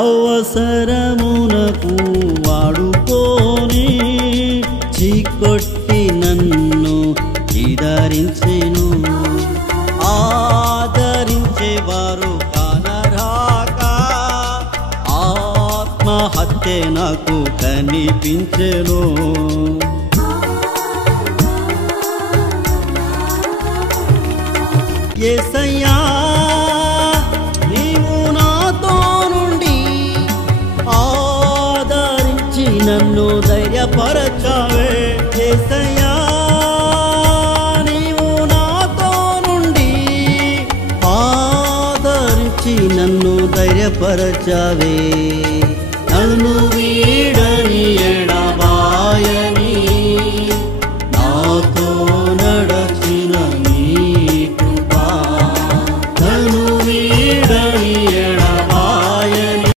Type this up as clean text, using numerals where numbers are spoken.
అవసరమునకు వాడుకోని చీకొట్టి నన్ను ఈదరించెను. ఆదరించేవారు కానరాక ఆత్మహత్య నాకు కనిపించెను. యేసయ్యా నీవు నాతో నుండి ఆదరించి నన్ను ధైర్యపరచావే. యేసయ్యా నీవు నాతో నుండి ఆదరించి నన్ను ధైర్యపరచావే. నన్ను వీడ